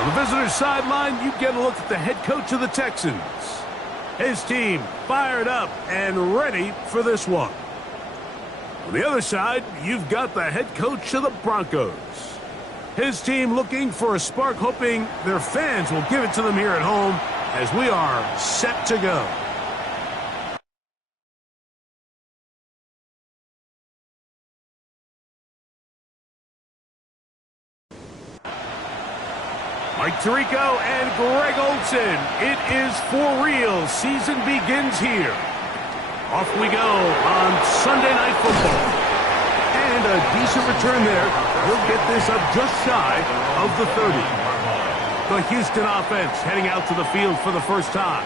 On the visitor's sideline, you get a look at the head coach of the Texans. His team fired up and ready for this one. On the other side, you've got the head coach of the Broncos. His team looking for a spark, hoping their fans will give it to them here at home as we are set to go. Mike Tirico and Greg Olsen. It is for real. Season begins here. Off we go on Sunday Night Football. And a decent return there. He'll get this up just shy of the 30. The Houston offense heading out to the field for the first time.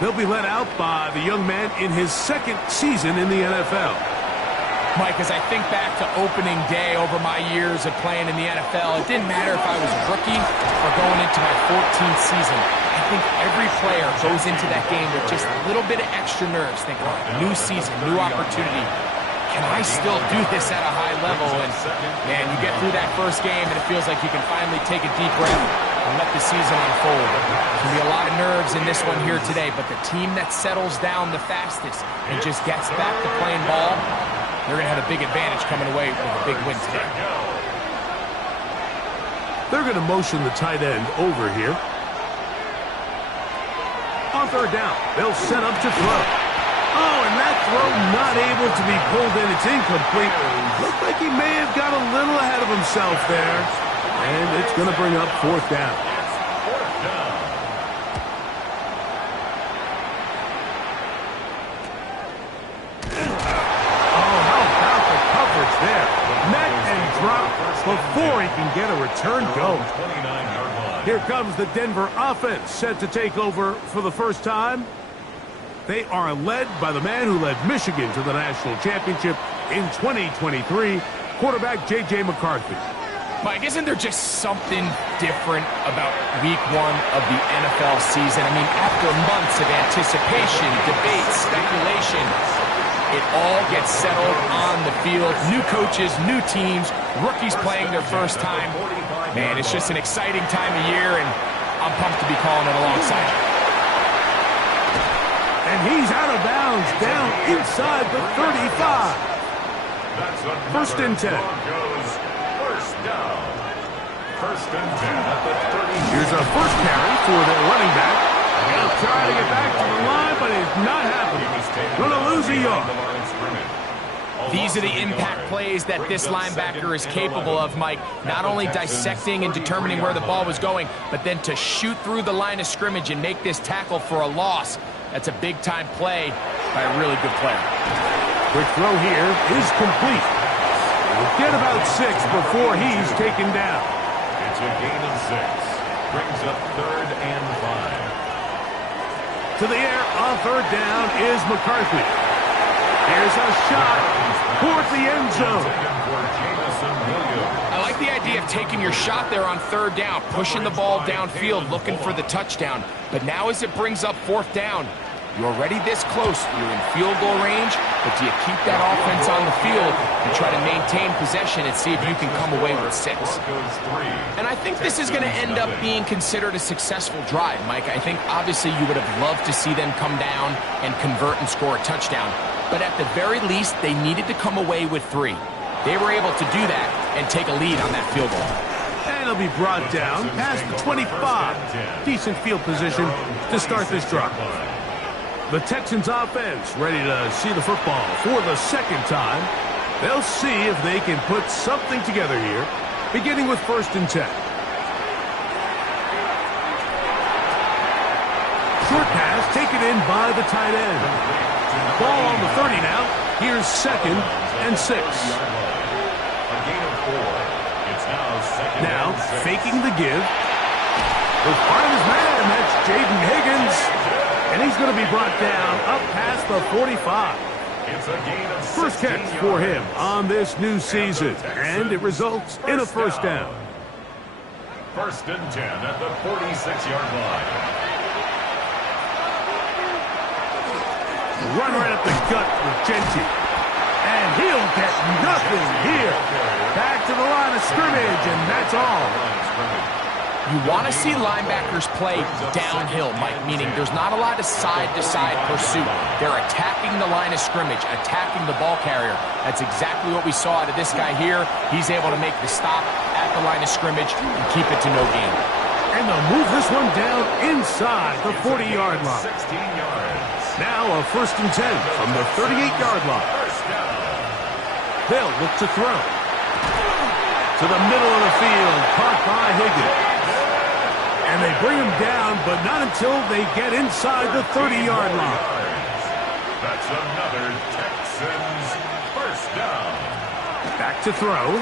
They'll be led out by the young man in his second season in the NFL. Mike, as I think back to opening day over my years of playing in the NFL, it didn't matter if I was a rookie or going into my 14th season. I think every player goes into that game with just a little bit of extra nerves, thinking, new season, new opportunity. Can I still do this at a high level? And, man, you get through that first game, and it feels like you can finally take a deep breath and let the season unfold. There's going to be a lot of nerves in this one here today, but the team that settles down the fastest and just gets back to playing ball, they're going to have a big advantage coming away with a big win today. They're going to motion the tight end over here. On third down, they'll set up to throw. Oh, and that throw not able to be pulled in. It's incomplete. Looked like he may have got a little ahead of himself there. And it's going to bring up fourth down. There. Met and drop before he can get a return go. Here comes the Denver offense set to take over for the first time. They are led by the man who led Michigan to the national championship in 2023, quarterback J.J. McCarthy. Mike, isn't there just something different about week one of the NFL season? I mean, after months of anticipation, debate, speculation, it all gets settled on the field. New coaches, new teams, rookies playing their first time. Man, it's just an exciting time of year, and I'm pumped to be calling it alongside you. And he's out of bounds, down inside the 35. First and 10. First down. First and 10 at the 30. Here's a first carry for their running back. He'll try to get back to the line, but it's not happening. Going to lose a yard. These are the impact plays that this linebacker is capable of, Mike. Not only dissecting and determining where the ball was going, but then to shoot through the line of scrimmage and make this tackle for a loss. That's a big-time play by a really good player. Quick throw here is complete. We'll get about 6 before he's taken down. It's a gain of 6. Brings up 3rd and 5. To the air on third down is McCarthy. Here's a shot toward the end zone. I like the idea of taking your shot there on third down, pushing the ball downfield, looking for the touchdown. But now as it brings up fourth down, you're already this close. You're in field goal range, but do you keep that offense on the field and try to maintain possession and see if you can come away with 6? And I think this is going to end up being considered a successful drive, Mike. I think obviously you would have loved to see them come down and convert and score a touchdown. But at the very least, they needed to come away with 3. They were able to do that and take a lead on that field goal. And he'll be brought down past the 25. Decent field position to start this drive. The Texans offense ready to see the football for the second time. They'll see if they can put something together here, beginning with first and 10. Short pass taken in by the tight end. Ball on the 30 now. Here's 2nd and 6. Now faking the give. He'll find his man. That's Jaden Higgins. And he's going to be brought down up past the 45. First catch for him on this new season. And it results in a first down. First and 10 at the 46-yard line. Run right up the gut with Genty. And he'll get nothing here. Back to the line of scrimmage, and that's all. You want to see linebackers play downhill, Mike, meaning there's not a lot of side-to-side pursuit. They're attacking the line of scrimmage, attacking the ball carrier. That's exactly what we saw out of this guy here. He's able to make the stop at the line of scrimmage and keep it to no gain. And they'll move this one down inside the 40-yard line. 16 yards. Now a 1st and 10 from the 38-yard line. First down. They'll look to throw. To the middle of the field, caught by Higgins. And they bring him down, but not until they get inside the 30-yard line. That's another Texans first down. Back to throw.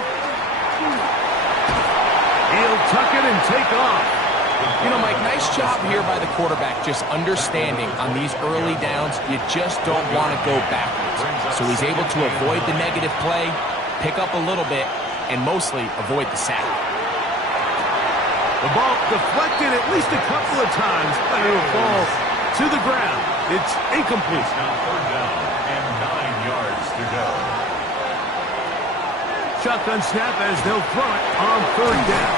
He'll tuck it and take off. You know, Mike, nice job here by the quarterback, just understanding on these early downs, you just don't want to go backwards. So he's able to avoid the negative play, pick up a little bit, and mostly avoid the sack. The ball deflected at least a couple of times, but it'll fall to the ground. It's incomplete. Now 3rd down and 9 yards to go. Shotgun snap as they'll throw it on 3rd down.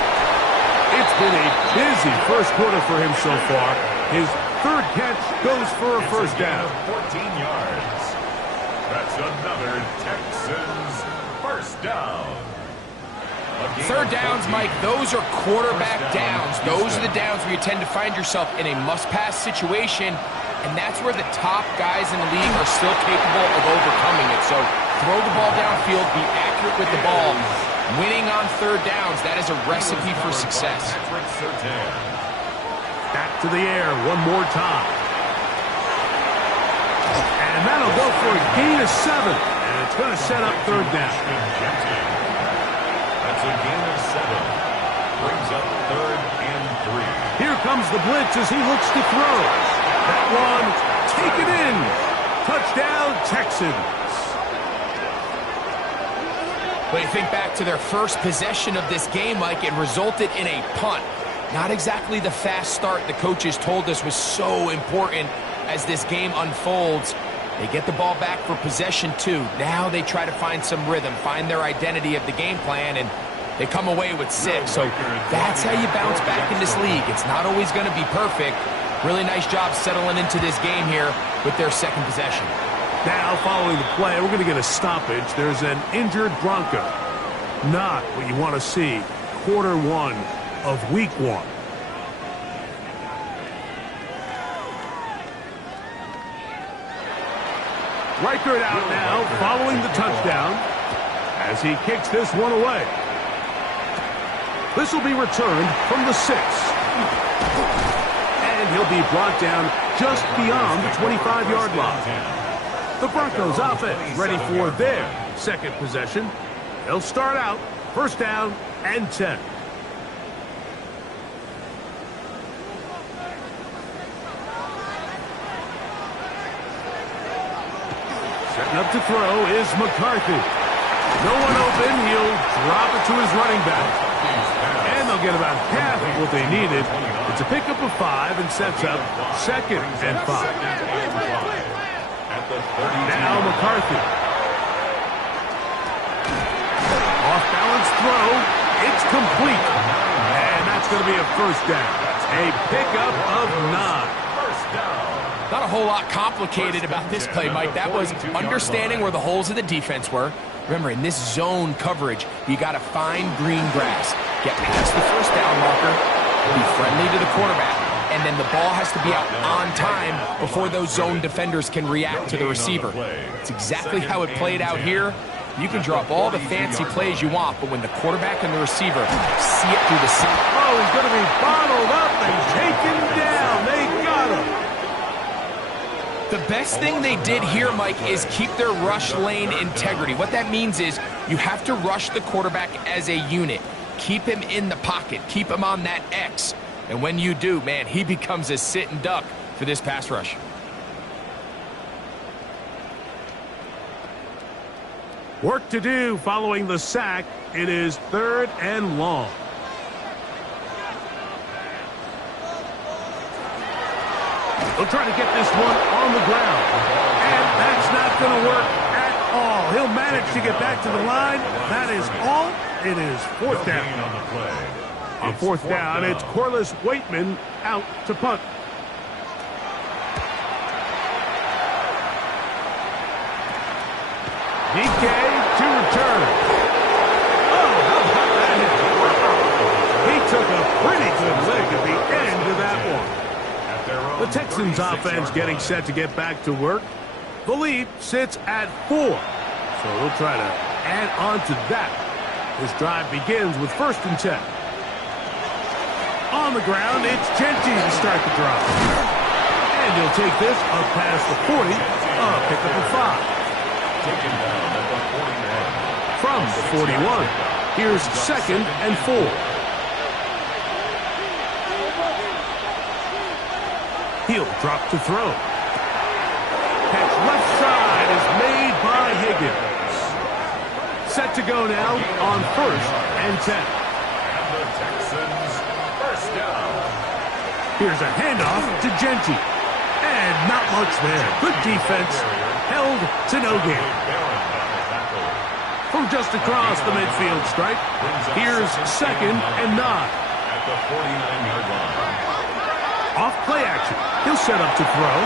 It's been a busy first quarter for him so far. His 3rd catch goes for a first down. 14 yards. That's another Texans first down. 3rd downs, Mike, those are quarterback downs. Those are the downs where you tend to find yourself in a must-pass situation, and that's where the top guys in the league are still capable of overcoming it. So throw the ball downfield, be accurate with the ball. Winning on 3rd downs, that is a recipe for success. Back to the air one more time. And that'll go for a gain of 7. And it's going to set up 3rd down. That's a gain of 7. Brings up 3rd and 3. Here comes the blitz as he looks to throw. That one taken in. Touchdown, Texans. But you think back to their first possession of this game, Mike, it resulted in a punt. Not exactly the fast start the coaches told us was so important as this game unfolds. They get the ball back for possession 2. Now they try to find some rhythm, find their identity of the game plan, and they come away with 6. So that's how you bounce back in this league. It's not always going to be perfect. Really nice job settling into this game here with their 2nd possession. Now, following the play, we're going to get a stoppage. There's an injured Bronco. Not what you want to see. Quarter 1 of week 1. Reichert out now, following the touchdown, as he kicks this one away. This will be returned from the 6. And he'll be brought down just beyond the 25-yard line. The Broncos offense ready for their 2nd possession. They'll start out 1st down and 10. Setting up to throw is McCarthy. No one open. He'll drop it to his running back. And they'll get about half of what they needed. It's a pickup of 5 and sets up 2nd and 5. Now McCarthy. Off-balance throw. It's complete. And that's going to be a first down. A pickup of 9. Not a whole lot complicated about this play, Mike. That was understanding where the holes of the defense were. Remember, in this zone coverage, you got to find green grass. Get past the first down marker. Be friendly to the quarterback. And then the ball has to be out on time before those zone defenders can react to the receiver. It's exactly how it played out here. You can drop all the fancy plays you want, but when the quarterback and the receiver see it through the seam. Oh, he's going to be bottled up and taken down. They got him. The best thing they did here, Mike, is keep their rush lane integrity. What that means is you have to rush the quarterback as a unit. Keep him in the pocket. Keep him on that X. And when you do, man, he becomes a sit and duck for this pass rush. Work to do following the sack. It is 3rd and long. They'll try to get this one on the ground. And that's not going to work at all. He'll manage to get back to the line. That is all. It is 4th down. On the play. On fourth down, it's Corliss Waitman out to punt. DK to return. Oh, how about that hit? He took a pretty good leg at the end of that one. The Texans offense getting set to get back to work. The lead sits at 4. So we'll try to add on to that. This drive begins with 1st and 10. On the ground, it's Genty to start the drive. And he'll take this up past the 40, pick up a 5. Taken down at the 41. From the 41, here's 2nd and 4. He'll drop to throw. Catch left side is made by Higgins. Set to go now on 1st and 10. And the Texans first down. Here's a handoff to Genty. And not much there. Good defense. Held to no gain. From just across the midfield stripe, here's 2nd and 9. At the 49-yard line. Off play action. He'll set up to throw.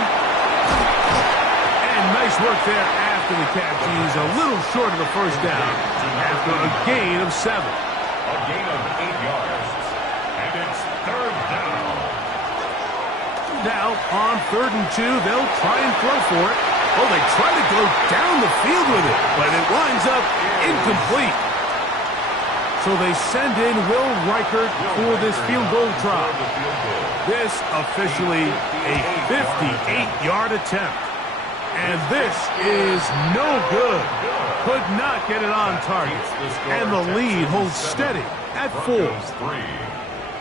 And nice work there after the catch. He's a little short of the 1st down after a gain of 7. A gain of 8 yards. And it's 3rd down. Now, on 3rd and 2, they'll try and throw for it. Oh, they try to go down the field with it, but it winds up incomplete. So they send in Will Reichert for this field goal try. This officially a 58-yard attempt. And this is no good. Could not get it on target. And the lead holds steady at 4.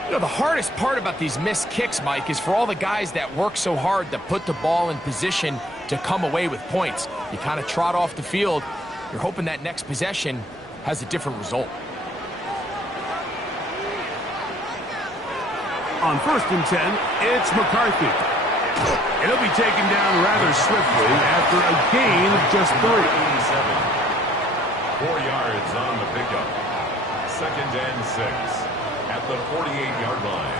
You know, the hardest part about these missed kicks, Mike, is for all the guys that work so hard to put the ball in position to come away with points. You kind of trot off the field. You're hoping that next possession has a different result. On 1st and 10, it's McCarthy. It'll be taken down rather swiftly after a gain of just 3. 4 yards on the pickup. 2nd and 6 at the 48-yard line.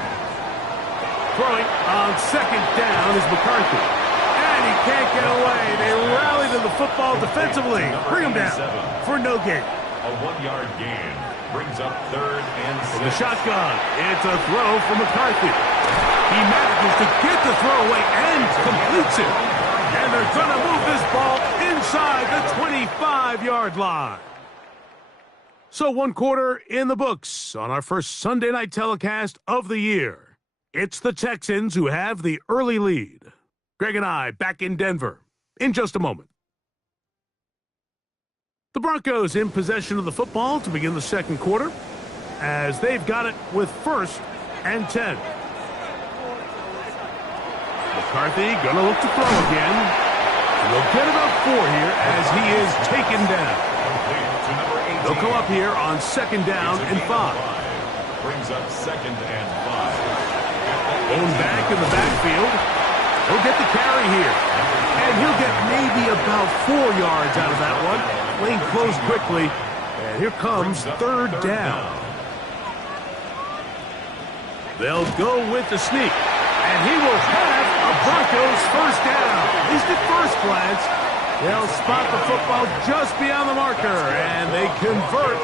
Throwing on 2nd down is McCarthy. And he can't get away. They rally to the football defensively. Bring him down for no gain. A 1-yard gain brings up 3rd and 6. From the shotgun, it's a throw for McCarthy. He manages to get the throw away and completes it. And they're going to move this ball inside the 25-yard line. So 1 quarter in the books on our first Sunday night telecast of the year. It's the Texans who have the early lead. Greg and I back in Denver in just a moment. The Broncos in possession of the football to begin the 2nd quarter as they've got it with 1st and 10. McCarthy going to look to throw again. He'll get about 4 here as he is taken down. They'll come up here on 2nd down and 5. Brings up 2nd and 5. Going back in the backfield. He'll get the carry here. And he'll get maybe about 4 yards out of that one. Lane closed quickly. And here comes 3rd down. They'll go with the sneak. And he will have a Broncos 1st down. At least at first glance. They'll spot the football just beyond the marker. And they convert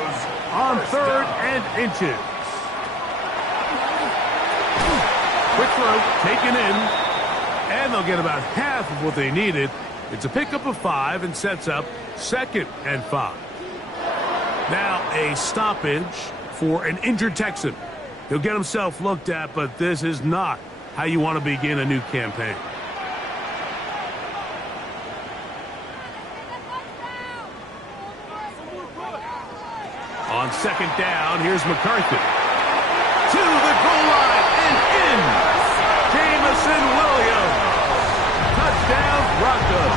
on 3rd and inches. Quick throw taken in. And they'll get about half of what they needed. It's a pickup of 5 and sets up 2nd and 5. Now a stoppage for an injured Texan. He'll get himself looked at, but this is not how you want to begin a new campaign. On 2nd down, here's McCarthy. To the goal line and in. Jameson Williams. Touchdown, Broncos.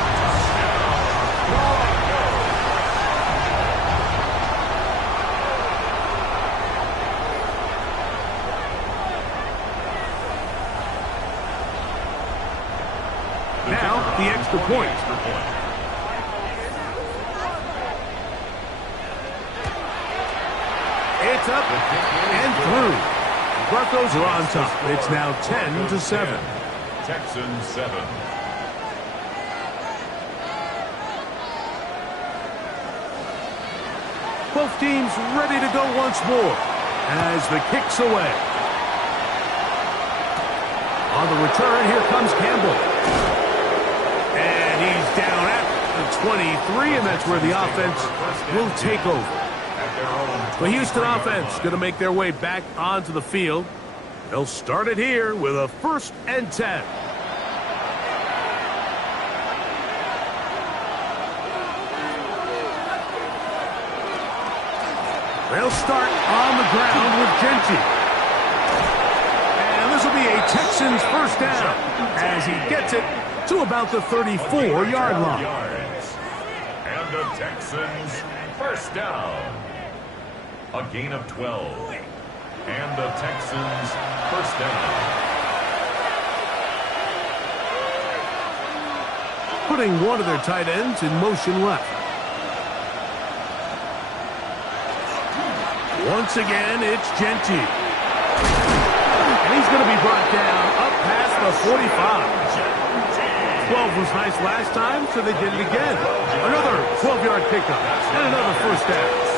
Now, the extra point. It's up and through. Broncos are on top. It's now 10-7. Texans 7. Both teams ready to go once more as the kick's away. On the return, here comes Campbell. And he's down at the 23, and that's where the offense will take over. The Houston offense going to make their way back onto the field. They'll start it here with a 1st and 10. They'll start on the ground with Gentry. And this will be a Texans 1st down as he gets it to about the 34-yard line. And the Texans 1st down. A gain of 12. And the Texans 1st down. Putting one of their tight ends in motion left. Once again, it's Gentry. And he's going to be brought down up past the 45. 12 was nice last time, so they did it again. Another 12-yard pickup and another 1st down.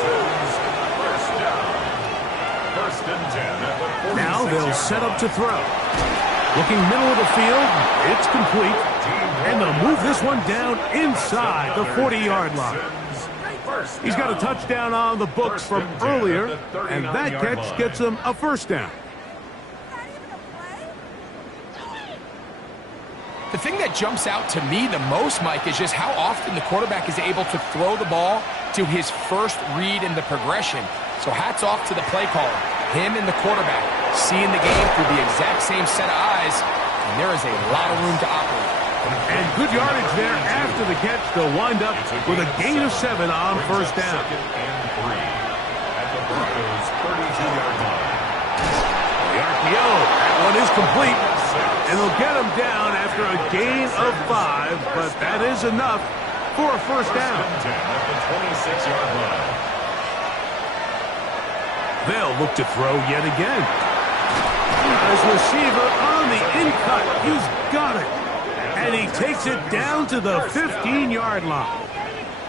Now they'll set up to throw. Looking middle of the field, it's complete. And they'll move this one down inside the 40-yard line. He's got a touchdown on the books from earlier, and that catch gets him a 1st down. The thing that jumps out to me the most, Mike, is just how often the quarterback is able to throw the ball to his first read in the progression. So hats off to the play caller. Him and the quarterback seeing the game through the exact same set of eyes, and there is a lot of room to operate. And good yardage there after the catch. They'll wind up with a gain of 7 on 1st down. 2nd and 3 at the Broncos' 32-yard line. The RPO, that one is complete. And they'll get him down after a gain of 5, but that is enough for a 1st down. 1st and 10 at the 26-yard line. They'll look to throw yet again. As receiver on the in-cut, he's got it. And he takes it down to the 15-yard line.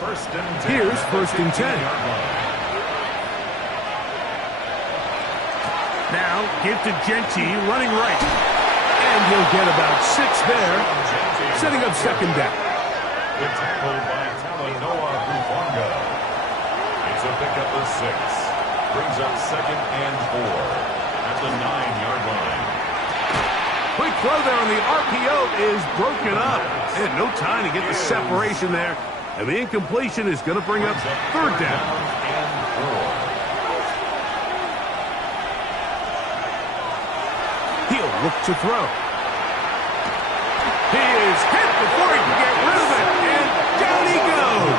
1st and 10. Here's 1st and 10. Now, give to Gentry, running right. And he'll get about 6 there, setting up 2nd down. The tackle by Talanoa Hufanga. It's a pickup of 6. Brings up 2nd and 4 at the 9-yard line. Quick throw there on the RPO is broken up. And no time to get the separation there. And the incompletion is going to bring up 3rd down. And 4. He'll look to throw. He is hit before he can get rid of it. And down he goes.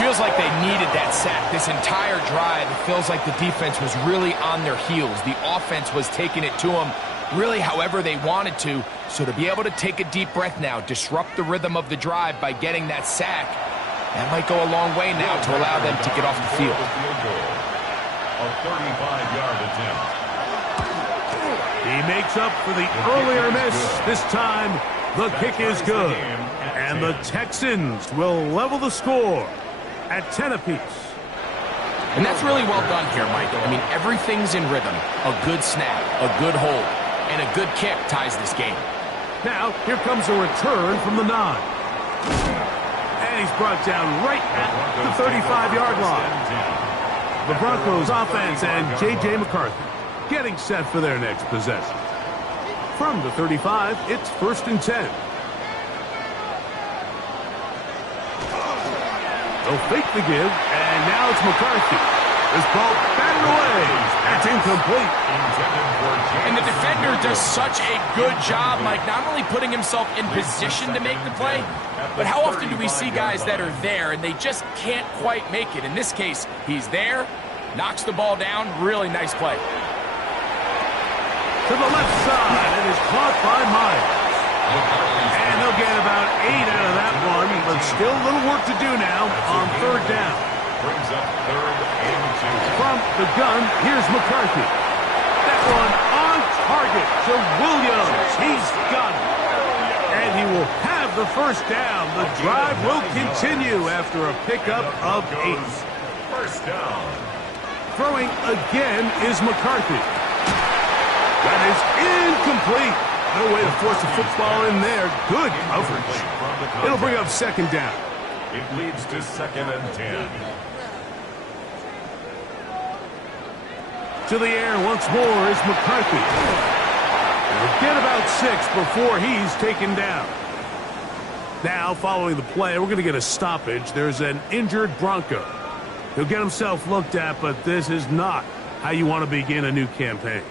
Feels like they needed that sack this entire drive. It feels like the defense was really on their heels. The offense was taking it to them really however they wanted to. So to be able to take a deep breath now, disrupt the rhythm of the drive by getting that sack, that might go a long way now to allow them to get off the field. A 35-yard attempt. He makes up for the earlier miss. This time, the kick is good. And the Texans will level the score at 10 apiece. And that's really well done here, Mike. I mean, everything's in rhythm. A good snap, a good hold, and a good kick ties this game. Now, here comes a return from the 9. And he's brought down right at the 35-yard line. The Broncos offense and J.J. McCarthy getting set for their next possession. From the 35, it's 1st and 10. They'll fake the give, and now it's McCarthy. This ball batted away. That's incomplete. And the defender does such a good job, Mike, not only putting himself in position to make the play, but how often do we see guys that are there and they just can't quite make it? In this case, he's there, knocks the ball down, really nice play. To the left side, it is caught by Myers. And they'll get about 8 out of that one, but still a little work to do now on 3rd down. Brings up 3rd and 2. From the gun, here's McCarthy. one on target to Williams. He's got it. And he will have the first down. The drive will continue after a pickup of 8. First down. Throwing again is McCarthy. That is incomplete. No way to force the football in there. Good coverage. It'll bring up second down. It leads to 2nd and 10. To the air once more is McCarthy. He'll get about 6 before he's taken down. Now, following the play, we're going to get a stoppage. There's an injured Bronco. He'll get himself looked at, but this is not how you want to begin a new campaign.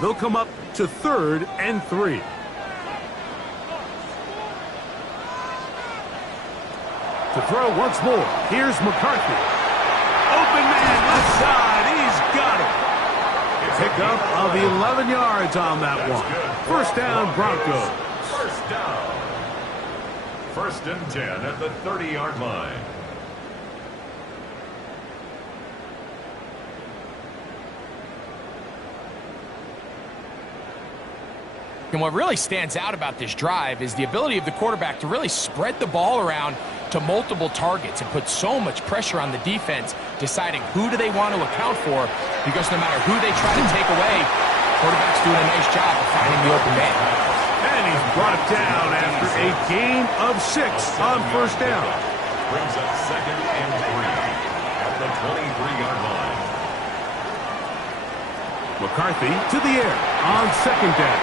They'll come up to 3rd and 3. To throw once more, here's McCarthy. Open man, left side, he's got it. Pickup of 11 yards on that one. First down, Broncos. First down. 1st and 10 at the 30-yard line. And what really stands out about this drive is the ability of the quarterback to really spread the ball around to multiple targets and put so much pressure on the defense, deciding who do they want to account for, because no matter who they try to take away, quarterback's doing a nice job of finding the open man. And he's brought down after a gain of 6 on first down. Brings up 2nd and 3 at the 23-yard line. McCarthy to the air on second down.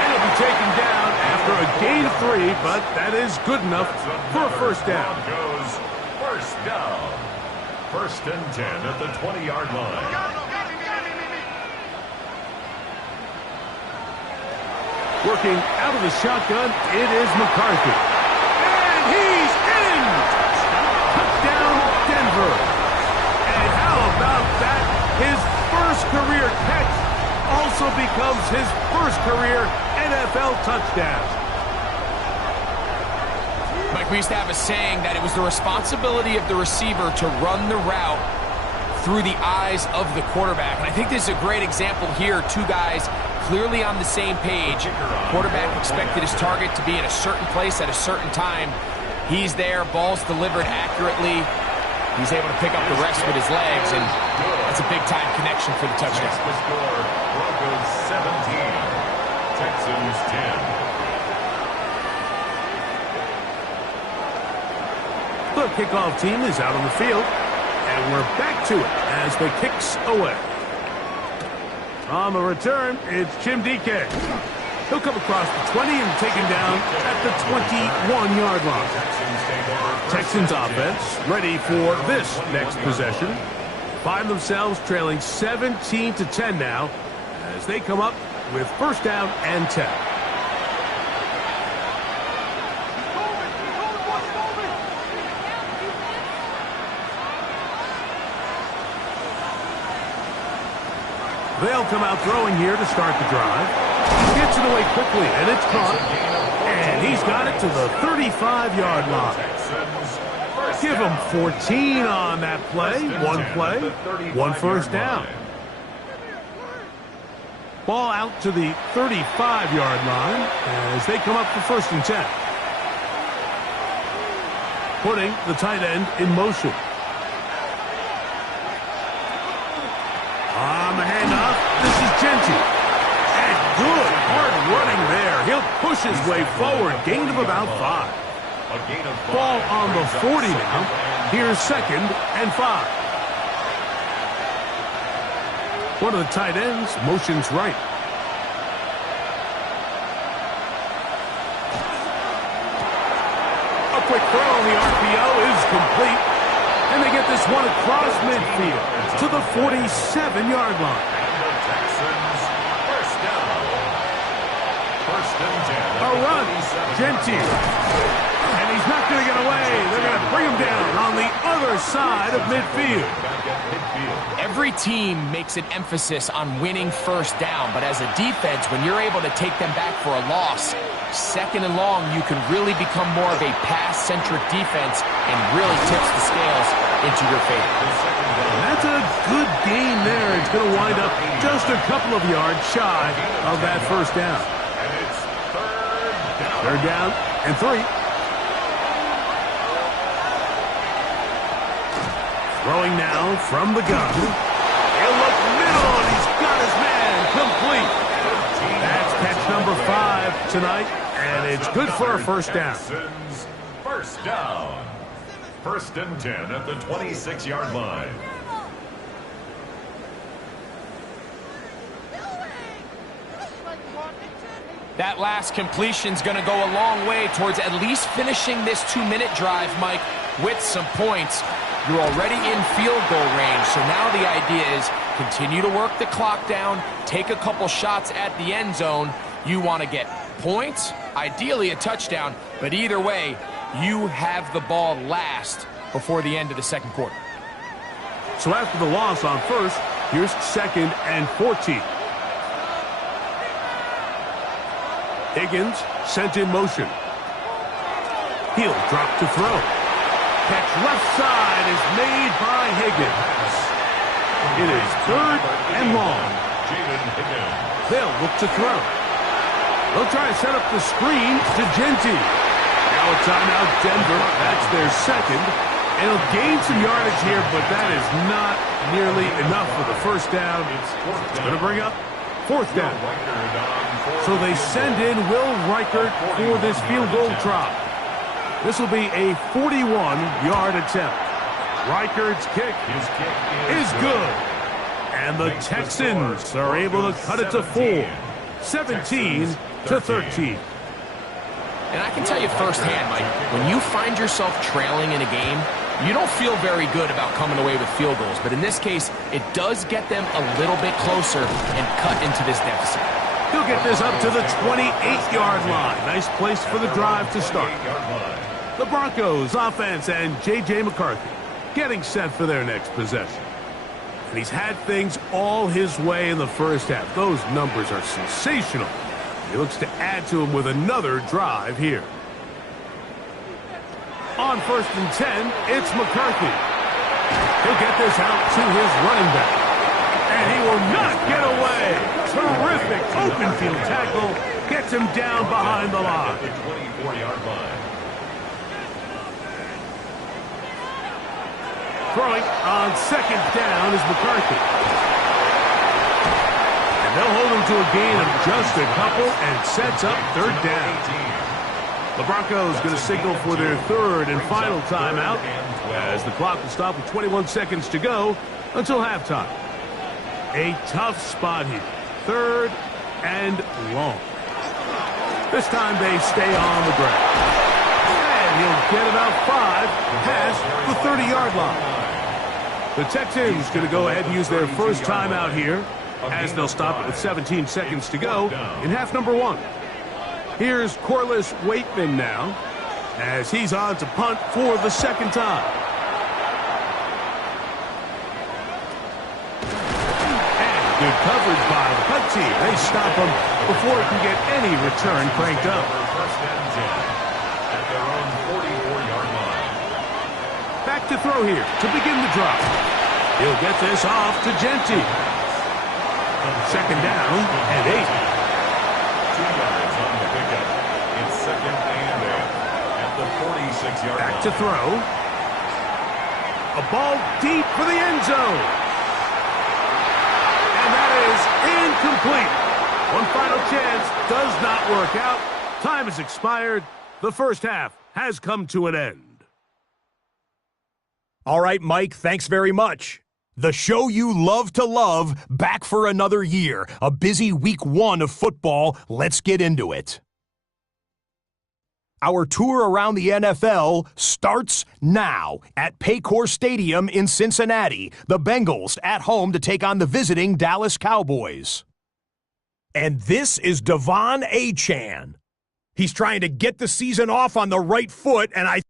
And he'll be taken down after a gain of 3, but that is good enough for a first down. Goes first down. 1st and 10 at the 20-yard line. Working out of the shotgun, it is McCarthy. And he's in! Touchdown, Denver. And how about that? His first career catch also becomes his first career NFL touchdown. Mike, we used to have a saying that it was the responsibility of the receiver to run the route through the eyes of the quarterback. And I think this is a great example here. Two guys clearly on the same page. Quarterback expected his target to be in a certain place at a certain time. He's there, ball's delivered accurately. He's able to pick up the rest with his legs, and that's a big-time connection for the touchdown. The score, Broncos 17, Texans 10. The kickoff team is out on the field, and we're back to it as the kicks away. On the return, it's Jim DK. He'll come across the 20 and taken down at the 21-yard line. Texans offense ready for this next possession. Find themselves trailing 17-10 now as they come up with first down and 10. They'll come out throwing here to start the drive. He gets it away quickly, and it's caught. And he's got it to the 35-yard line. Give him 14 on that play. One first down. Ball out to the 35-yard line as they come up for first and 10. Putting the tight end in motion. On the handoff, this is Genty. And good hard running there. He'll push his way forward. Gain of about 5. Ball on the 40 now. Here's second and 5. One of the tight ends motions right. A quick throw on the RPO is complete. And they get this one across midfield to the 47-yard line. And the Texans first down. First and 10. A run. Gentile. And he's not going to get away. They're going to bring him down on the other side of midfield. Every team makes an emphasis on winning first down, but as a defense, when you're able to take them back for a loss, second and long, you can really become more of a pass-centric defense and really tips the scales into your favor. That's a good gain there. It's going to wind up just a couple of yards shy of that first down. And it's Third down and 3. Throwing now from the gun. He'll look middle, and he's got his man complete. That's catch number 5 tonight, and it's good for a first down. First down. 1st and 10 at the 26-yard line. That last completion's going to go a long way towards at least finishing this 2-minute drive, Mike, with some points. You're already in field goal range, so now the idea is continue to work the clock down, take a couple shots at the end zone. You want to get points, ideally a touchdown, but either way, you have the ball last before the end of the second quarter. So after the loss on first, here's 2nd and 14. Higgins sent in motion. He'll drop to throw. Catch left side is made by Higgins. It is 3rd and long. They'll look to throw. They'll try to set up the screen to Genty. Now a timeout, Denver. That's their 2nd. And it'll gain some yardage here, but that is not nearly enough for the first down. It's going to bring up 4th down. So they send in Will Reichert for this field goal try. This will be a 41-yard attempt. Reichert's kick is good. And the Texans are able to cut it to 4. 17-13. And I can tell you firsthand, Mike, when you find yourself trailing in a game, you don't feel very good about coming away with field goals. But in this case, it does get them a little bit closer and cut into this deficit. He'll get this up to the 28-yard line. Nice place for the drive to start. The Broncos offense and J.J. McCarthy getting set for their next possession. And he's had things all his way in the first half. Those numbers are sensational. He looks to add to them with another drive here. On 1st and 10, it's McCarthy. He'll get this out to his running back. And he will not get away. Terrific open field tackle. Gets him down behind the line. The 24-yard line. Throwing on 2nd down is McCarthy. And they'll hold him to a gain of just a couple and sets up 3rd down. The Broncos going to signal for their 3rd and final timeout as the clock will stop with 21 seconds to go until halftime. A tough spot here. 3rd and long. This time they stay on the ground. And he'll get about 5 past the 30-yard line. The Texans going to go ahead and use their first timeout here as they'll stop it with 17 seconds to go in half number 1. Here's Corliss Waitman now as he's on to punt for the 2nd time. And good coverage by the punt team. They stop him before he can get any return cranked up. 1st and 10 at their own 44-yard line. Back to throw here to begin the drive. He'll get this off to Genty. 2nd down and 8. 2 yards on the pickup. It's 2nd and 8 at the 46-yard line. Back to throw. A ball deep for the end zone. And that is incomplete. One final chance does not work out. Time has expired. The first half has come to an end. All right, Mike, thanks very much. The show you love to love, back for another year. A busy week 1 of football. Let's get into it. Our tour around the NFL starts now at Paycor Stadium in Cincinnati. The Bengals at home to take on the visiting Dallas Cowboys. And this is Devon Achane. He's trying to get the season off on the right foot, and I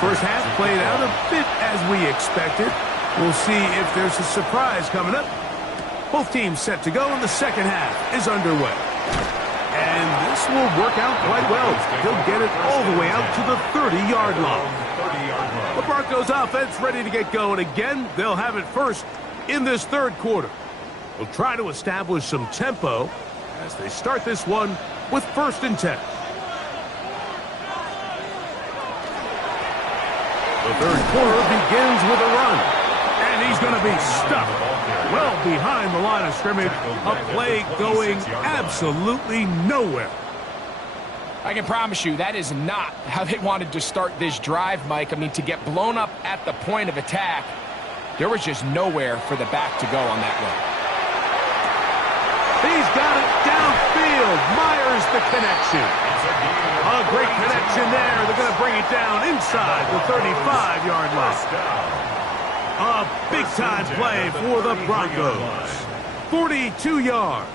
First half played out a bit as we expected. We'll see if there's a surprise coming up. Both teams set to go, and the second half is underway. And this will work out quite well. He'll get it all the way out to the 30-yard line. The Broncos offense ready to get going again. They'll have it first in this third quarter. They'll try to establish some tempo as they start this one with 1st and 10. The third quarter begins with a run. And he's going to be stuck well behind the line of scrimmage. A play going absolutely nowhere. I can promise you that is not how they wanted to start this drive, Mike. I mean, to get blown up at the point of attack, there was just nowhere for the back to go on that run. He's got it downfield. Myers the connection. A great connection there. They're going to bring it down inside the 35-yard line. A big-time play for the Broncos. 42 yards.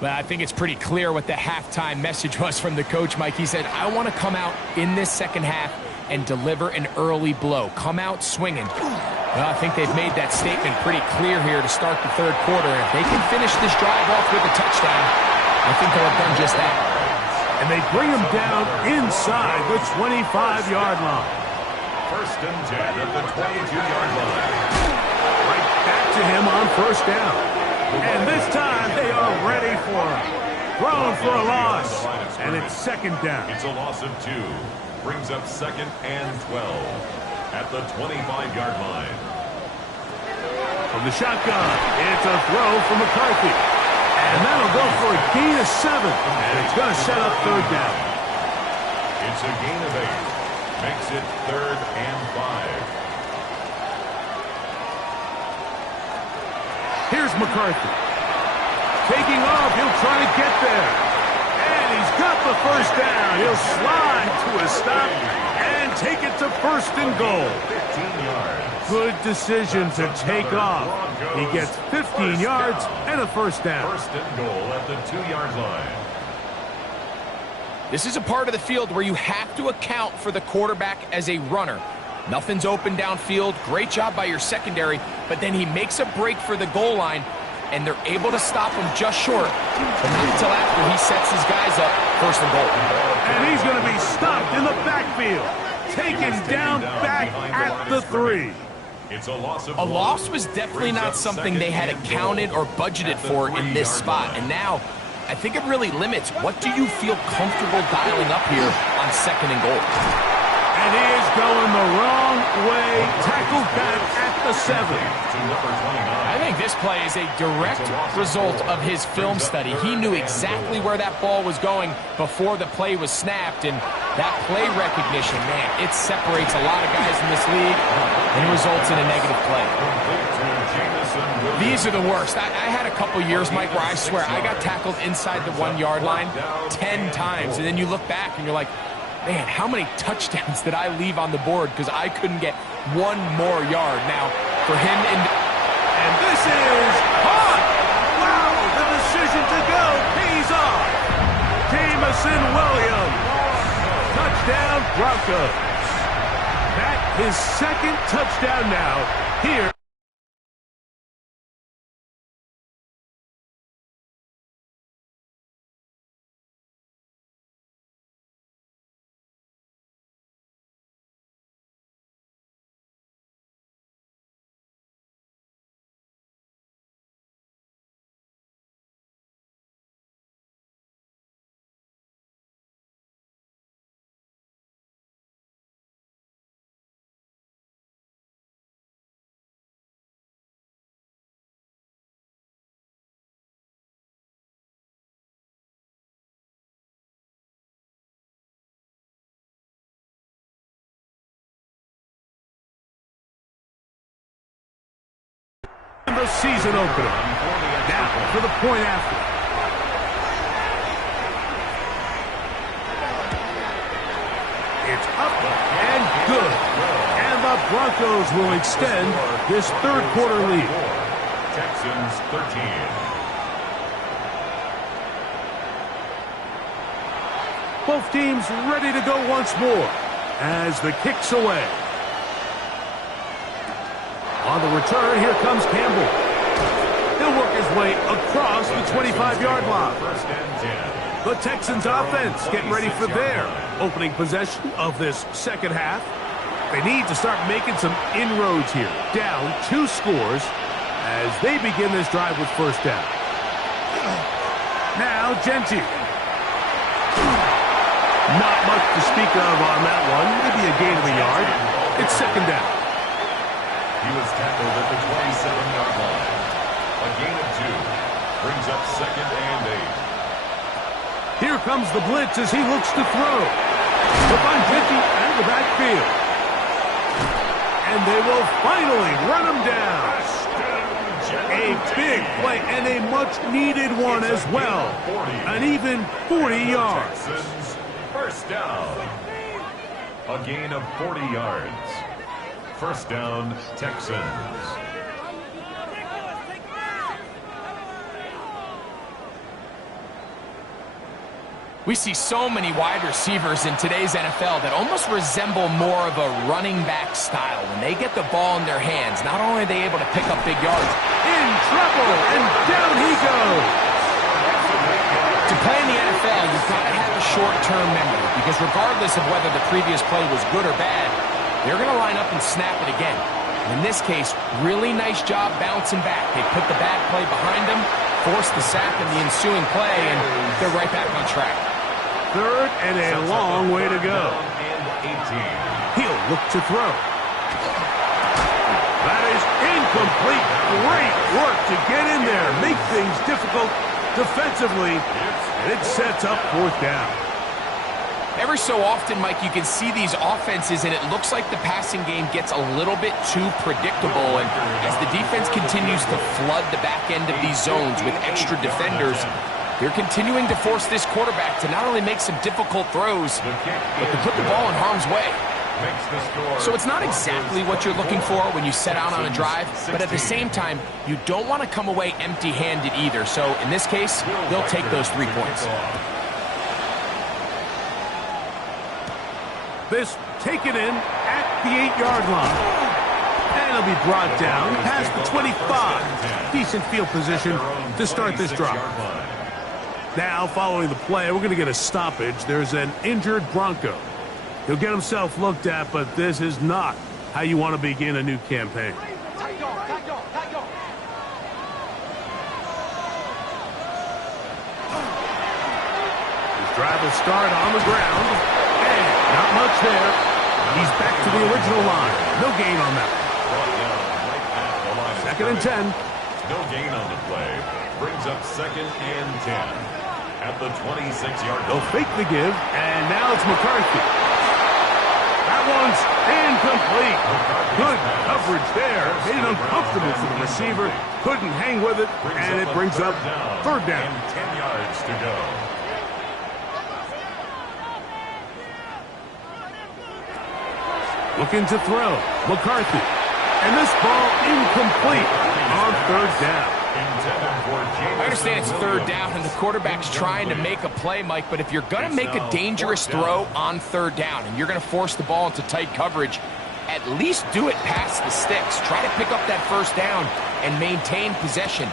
Well, I think it's pretty clear what the halftime message was from the coach, Mike. He said, I want to come out in this second half and deliver an early blow. Come out swinging. Well, I think they've made that statement pretty clear here to start the third quarter. If they can finish this drive off with a touchdown, I think they'll have done just that. And they bring him down inside the 25-yard line. 1st and 10 at the 22-yard line. Right back to him on 1st down. And this time they are ready for him. Thrown for a loss. And it's 2nd down. It's a loss of 2. Brings up 2nd and 12 at the 25-yard line. From the shotgun, it's a throw from McCarthy. And that'll go for a gain of 7. And it's going to set up 3rd down. It's a gain of 8. Makes it 3rd and 5. Here's McCarthy. Taking off, he'll try to get there. And he's got the 1st down. He'll slide to a stop and take it to 1st and goal. 15 yards. Good decision to take off. He gets 15 yards and a 1st down. 1st and goal at the 2-yard line. This is a part of the field where you have to account for the quarterback as a runner. Nothing's open downfield. Great job by your secondary, but then he makes a break for the goal line, and they're able to stop him just short, but not until after he sets his guys up 1st and goal. And he's going to be stopped in the backfield, taken down back at the 3. It's a loss of A loss was definitely not something they had accounted or budgeted for in this spot, and now I think it really limits what do you feel comfortable dialing up here on 2nd and goal. And he is going the wrong way. Tackled back at the 7. I think this play is a direct result of his film study. He knew exactly where that ball was going before the play was snapped. And that play recognition, man, it separates a lot of guys in this league and results in a negative play. These are the worst. I had a couple years, Mike, where I swear I got tackled inside the 1-yard line 10 times. And then you look back and you're like, man, how many touchdowns did I leave on the board because I couldn't get one more yard? Now, for him, and this is hot! Wow, the decision to go pays off. Jameson Williams, touchdown Broncos. That his 2nd touchdown now here. The season opener. Now for the point after. It's up and good. And the Broncos will extend this third quarter lead. Texans 13. Both teams ready to go once more as the kick's away. On the return, here comes Campbell. He'll work his way across the 25-yard line. The Texans offense getting ready for their opening possession of this second half. They need to start making some inroads here. Down 2 scores as they begin this drive with first down. Now, Gentry. Not much to speak of on that one. Maybe a gain of a yard. It's second down. He was tackled at the 27-yard line. A gain of 2. Brings up second and 8. Here comes the blitz as he looks to throw. To find Gentry out of the backfield. And they will finally run him down. A big play and a much-needed one as well. An even 40 yards. Texans, first down. A gain of 40 yards. First down, Texans. We see so many wide receivers in today's NFL that almost resemble more of a running back style. When they get the ball in their hands, not only are they able to pick up big yards. In trouble, and down he goes. To play in the NFL, you've got to have a short-term memory, because regardless of whether the previous play was good or bad, they're going to line up and snap it again. In this case, really nice job bouncing back. They put the bad play behind them, forced the sack in the ensuing play, and they're right back on track. Third and a long way to go. He'll look to throw. That is incomplete. Great work to get in there. Make things difficult defensively. And it sets up fourth down. Every so often, Mike, you can see these offenses, and it looks like the passing game gets a little bit too predictable. And as the defense continues to flood the back end of these zones with extra defenders, they're continuing to force this quarterback to not only make some difficult throws, but to put the ball in harm's way. So it's not exactly what you're looking for when you set out on a drive, but at the same time, you don't want to come away empty-handed either. So in this case, they'll take those 3 points. This taken in at the 8-yard line. And it'll be brought down past the 25. Decent field position to start this drive. Now, following the play, we're going to get a stoppage. There's an injured Bronco. He'll get himself looked at, but this is not how you want to begin a new campaign. His drive will start on the ground. And not much there. He's back to the original line. No gain on that. Second and 10. No gain on the play. Brings up second and 10. At the 26-yard line. They'll fake the give, and now it's McCarthy. That one's incomplete. Good coverage there. Made it uncomfortable for the receiver. Couldn't hang with it, and it brings up third down. And 10 yards to go. Looking to throw. McCarthy. And this ball incomplete on third down. I understand it's third down and the quarterback's trying to make a play, Mike, but if you're going to make a dangerous throw on third down and you're going to force the ball into tight coverage, at least do it past the sticks. Try to pick up that first down and maintain possession.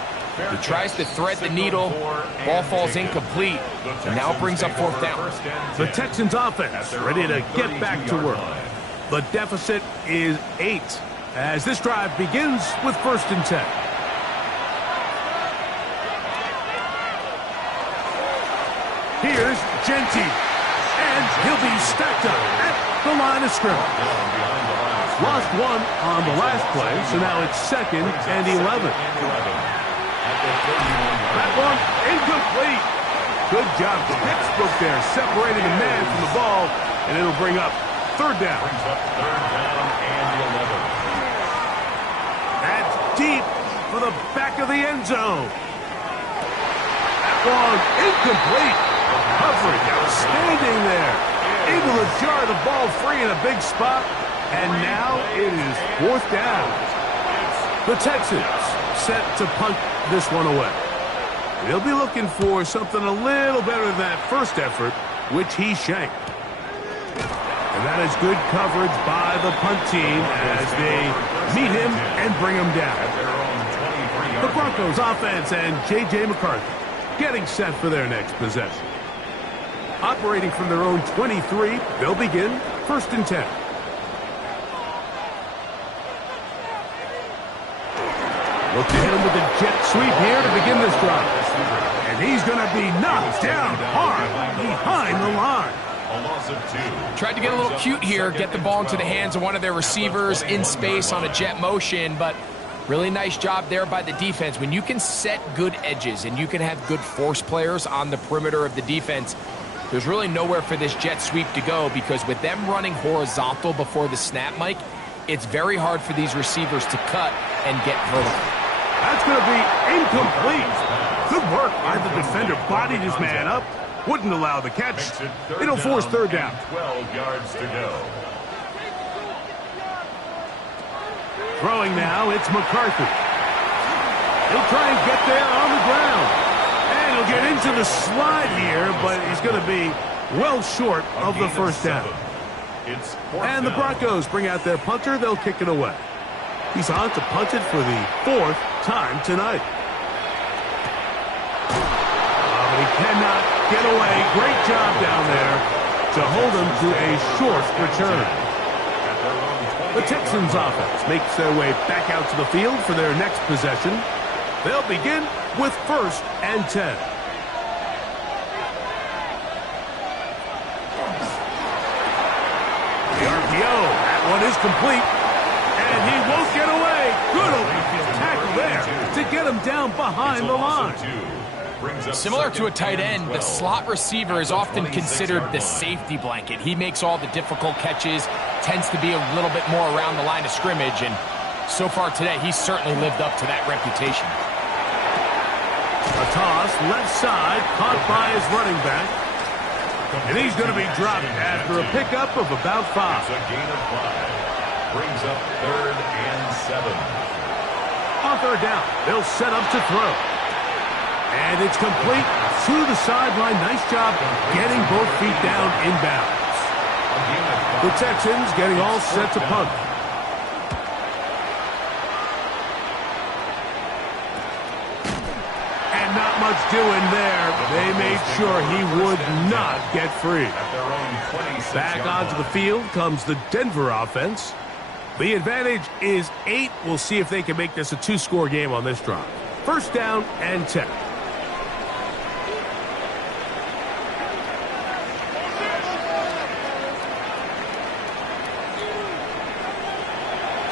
He tries to thread the needle, ball falls incomplete, and now brings up fourth down. The Texans offense ready to get back to work. The deficit is 8 as this drive begins with first and 10. Here's Gentry, and he'll be stacked up at the line of scrimmage. Lost one on the last play, so now it's second and 11. That one incomplete. Good job, textbook there, separating the man from the ball, and it'll bring up third down. That's deep for the back of the end zone. That one incomplete. Coverage outstanding there. Able to jar the ball free in a big spot. And now it is fourth down. The Texans set to punt this one away. They'll be looking for something a little better than that first effort. which he shanked. And that is good coverage by the punt team as they meet him and bring him down. The Broncos offense and J.J. McCarthy getting set for their next possession. Operating from their own 23, they'll begin 1st and 10. Look to hit him with a jet sweep here to begin this drive. And he's going to be knocked down hard behind the line. A loss of 2. Tried to get a little cute here, get the ball into the hands of one of their receivers in space on a jet motion, but really nice job there by the defense. When you can set good edges and you can have good force players on the perimeter of the defense, there's really nowhere for this jet sweep to go, because with them running horizontal before the snap, Mike, it's very hard for these receivers to cut and get vertical. That's going to be incomplete. Good work by the defender. Bodied his man up. Wouldn't allow the catch. It'll force 3rd down. 12 yards to go. Throwing now, it's McCarthy. He'll try and get there on the ground. And he'll get into the slide here, but he's going to be well short of the 1st down. And the Broncos bring out their punter. They'll kick it away. He's on to punt it for the 4th time tonight. But he cannot get away. Great job down there to hold him to a short return. The Texans offense makes their way back out to the field for their next possession. They'll begin with 1st and 10. The RPO, that one is complete. And he won't get away. Good tackle there to get him down behind the line. Similar to a tight end, the slot receiver is often considered the safety blanket. He makes all the difficult catches, tends to be a little bit more around the line of scrimmage, and so far today, he's certainly lived up to that reputation. A toss, left side, caught by his running back. And he's going to be dropped after a pickup of about 5. It's a gain of 5. Brings up 3rd and 7. On 3rd down, they'll set up to throw. And it's complete to the sideline. Nice job getting both feet down inbounds. The Texans getting all set to punt. And not much doing there. They made sure he would not get free. Back onto the field comes the Denver offense. The advantage is 8. We'll see if they can make this a 2-score game on this drive. 1st down and 10.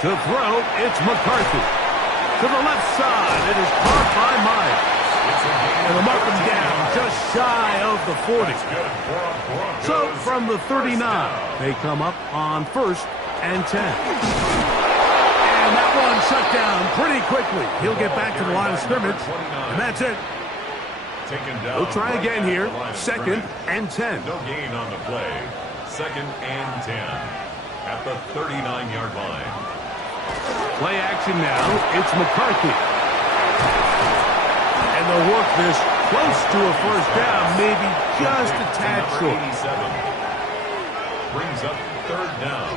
To throw, it's McCarthy. To the left side, it is caught by Myers. And they'll mark him down just shy of the 40. So from the 39, they come up on 1st and 10. And that one shut down pretty quickly. He'll get back to the line of scrimmage, and that's it. He'll try again here, 2nd and 10. No gain on the play. 2nd and 10 at the 39-yard line. Play action now. It's McCarthy. And they'll work this close to a 1st down, maybe just a tad short. Brings up 3rd down.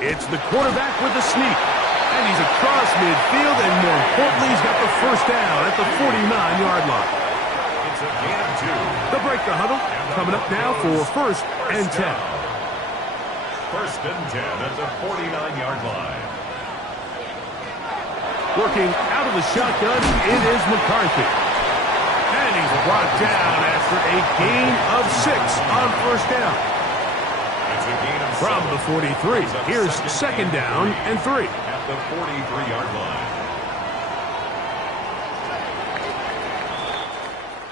It's the quarterback with the sneak. And he's across midfield, and more importantly, he's got the 1st down at the 49-yard line. It's a gain of 2. The break the huddle coming up now for 1st and 10. 1st and 10 at the 49-yard line. Working out of the shotgun, it is McCarthy. And he's brought down after a gain of 6 on 1st down. It's a gain of 7. From the 43, here's 2nd down and 3. At the 43-yard line.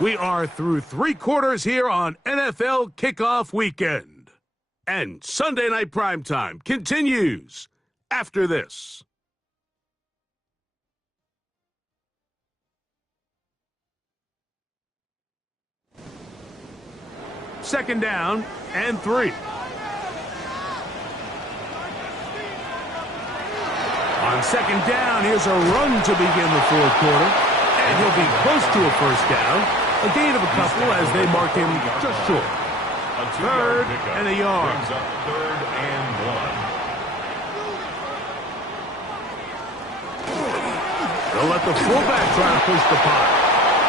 We are through 3 quarters here on NFL Kickoff Weekend. And Sunday Night Primetime continues after this. Second down and 3. On 2nd down, here's a run to begin the 4th quarter. And he'll be close to a first down. A gain of a couple as they mark him just short. Third and a yard. Brings up third and 1. They'll let the fullback try to push the punt.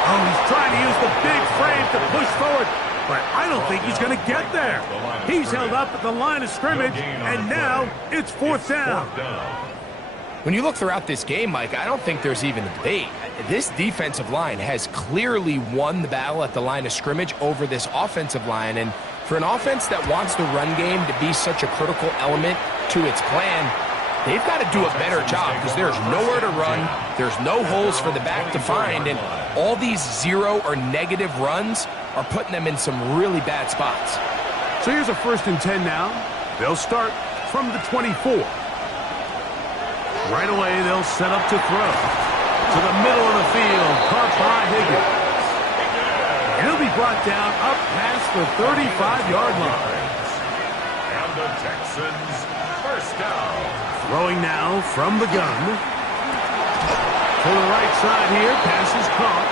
Oh, he's trying to use the big frame to push forward, but I don't think he's going to get there. He's held up at the line of scrimmage, and now it's fourth down. When you look throughout this game, Mike, I don't think there's even a debate. This defensive line has clearly won the battle at the line of scrimmage over this offensive line, and for an offense that wants the run game to be such a critical element to its plan, they've got to do a better job because there's nowhere to run, there's no holes for the back to find, and all these zero or negative runs are putting them in some really bad spots. So here's a 1st and 10 now. They'll start from the 24. Right away, they'll set up to throw. To the middle of the field, caught by Higgins. He'll be brought down up past the 35-yard line. And the Texans first down. Throwing now from the gun. To the right side here, pass is caught.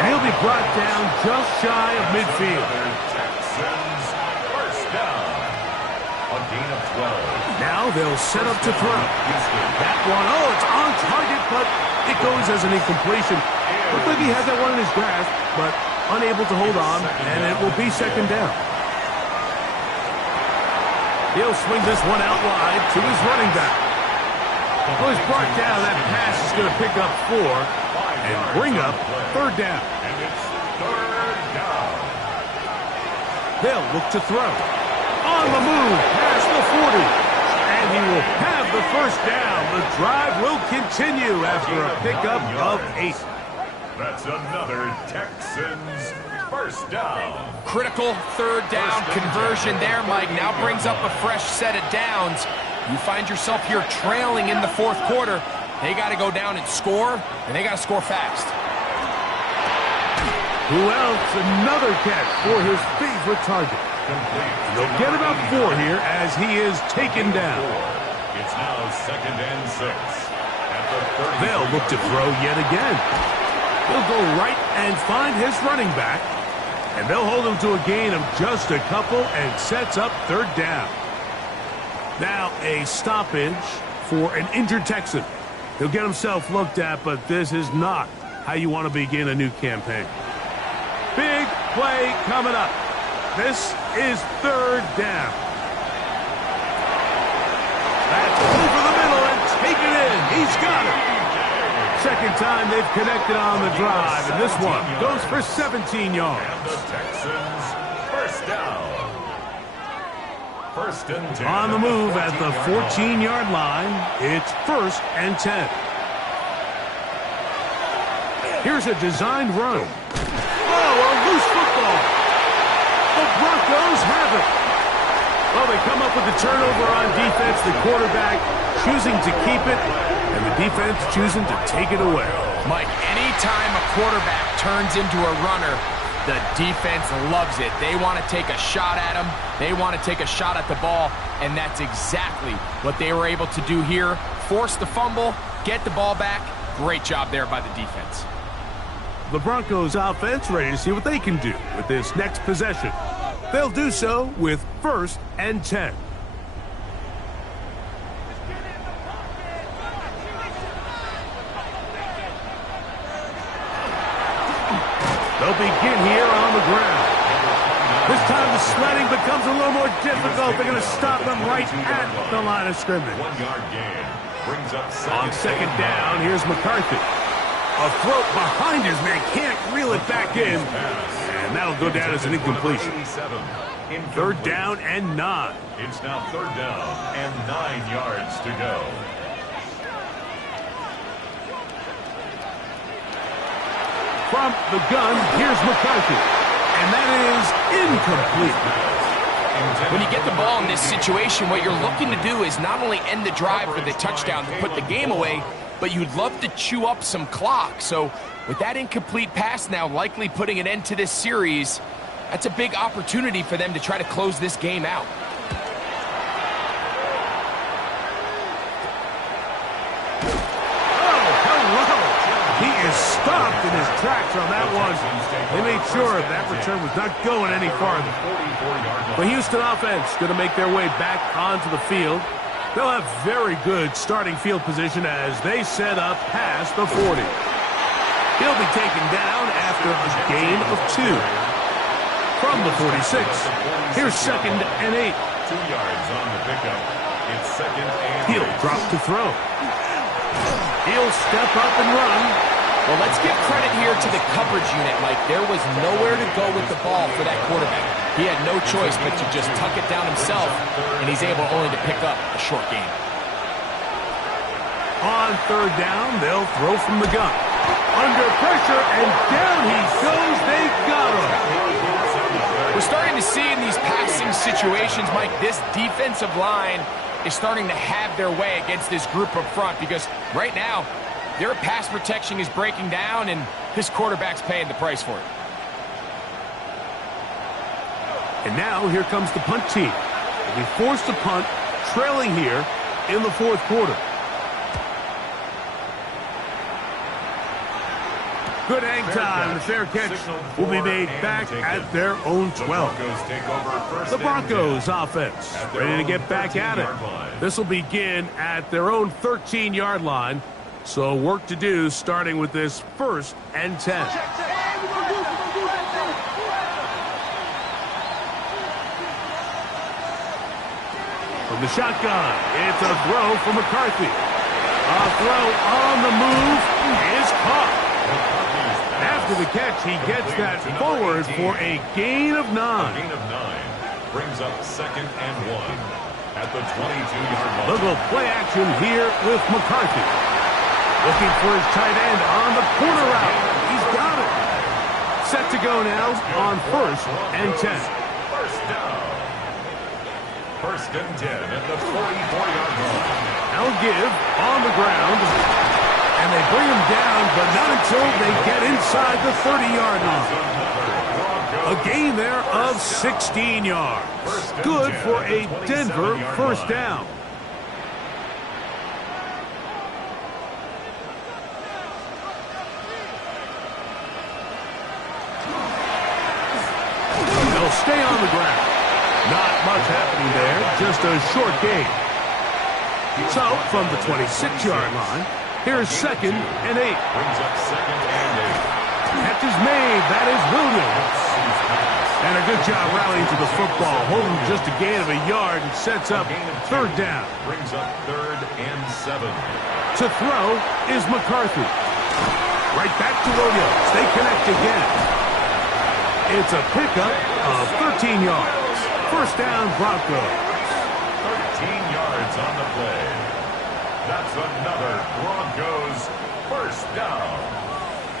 And he'll be brought down just shy of midfield. Texans first down. A gain of 12. Now they'll set up to throw. That one, oh, it's on target, but it goes as an incompletion. Looks like he has that one in his grasp, but unable to hold on, and it will be second down. He'll swing this one out wide to his running back. Well, he's brought down. That pass is going to pick up 4 and bring up third down. And it's third down. They'll look to throw. On the move, past the 40. And he will have the first down. The drive will continue after a pickup of 8. That's another Texans first down. Critical third down conversion there, Mike. Now brings up a fresh set of downs. You find yourself here trailing in the fourth quarter. They got to go down and score, and they got to score fast. Who else? Another catch for his favorite target. They'll get about 4 here as he is taken down. It's now second and 6. At the 30. They'll look to throw yet again. He'll go right and find his running back. And they'll hold him to a gain of just a couple and sets up third down. Now a stoppage for an injured Texan. He'll get himself looked at, but this is not how you want to begin a new campaign. Big play coming up. This is third down. That's over the middle and take it in. He's got it. Second time they've connected on the drive, and this one goes for 17 yards. And the Texans first down. First and 10. On the move at the 14-yard line, it's 1st and 10. Here's a designed run. Oh, a loose football. The Broncos have it. Well, they come up with the turnover on defense. The quarterback choosing to keep it, and the defense choosing to take it away. Mike, anytime a quarterback turns into a runner, the defense loves it. They want to take a shot at him. They want to take a shot at the ball, and that's exactly what they were able to do here. Force the fumble, get the ball back. Great job there by the defense. The Broncos offense ready to see what they can do with this next possession. They'll do so with 1st and 10. They'll begin here on the ground. This time the sledding becomes a little more difficult. They're going to stop them right at the line of scrimmage. 1-yard gain. Brings up On second down, here's McCarthy. A throw behind his man, can't reel it back in. And that'll go down as an incompletion. Third down and 9. It's now third down and 9 yards to go. From the gun, here's McCarthy. And that is incomplete. When you get the ball in this situation, what you're looking to do is not only end the drive for the touchdown to put the game away, but you'd love to chew up some clock. So with that incomplete pass now likely putting an end to this series, that's a big opportunity for them to try to close this game out. Oh, hello. He is stopped tracks on that one. They made sure that return was not going any farther. The Houston offense going to make their way back onto the field. They'll have very good starting field position as they set up past the 40. He'll be taken down after a gain of 2. From the 46, here's 2nd and 8. 2 yards on the pickup. It's 2nd and 8. He'll drop to throw. He'll step up and run. Well, let's give credit here to the coverage unit, Mike. There was nowhere to go with the ball for that quarterback. He had no choice but to just tuck it down himself, and he's able only to pick up a short gain. On 3rd down, they'll throw from the gun. Under pressure, and down he goes. They got him. We're starting to see in these passing situations, Mike, this defensive line is starting to have their way against this group up front because right now, their pass protection is breaking down, and this quarterback's paying the price for it. And now here comes the punt team. They'll be forced to punt, trailing here in the 4th quarter. Good hang time. The fair catch will be made back at their own 12. The Broncos offense ready to get back at it. This will begin at their own 13-yard line. So work to do starting with this 1st and 10. From the shotgun, it's a throw for McCarthy. A throw on the move is caught. After the catch, he gets that forward for a gain of 9. A gain of 9 brings up 2nd and 1 at the 22-yard line. Look at play action here with McCarthy. Looking for his tight end on the corner route. He's got it. Set to go now on 1st and 10. First down. 1st and 10 at the 44-yard line. Now give on the ground. And they bring him down, but not until they get inside the 30-yard line. A gain there of 16 yards. Good for a Denver 1st down. They'll stay on the ground. Not much happening there, just a short gain. So, from the 26-yard line, here's 2nd and 8. Brings up 2nd and 8. Catch is made. That is Williams. And a good job rallying to the football, holding just a gain of a yard and sets up 3rd down. Brings up 3rd and 7. To throw is McCarthy. Right back to Williams. They connect again. It's a pickup of 13 yards. 1st down, Broncos. 13 yards on the play. That's another Broncos 1st down.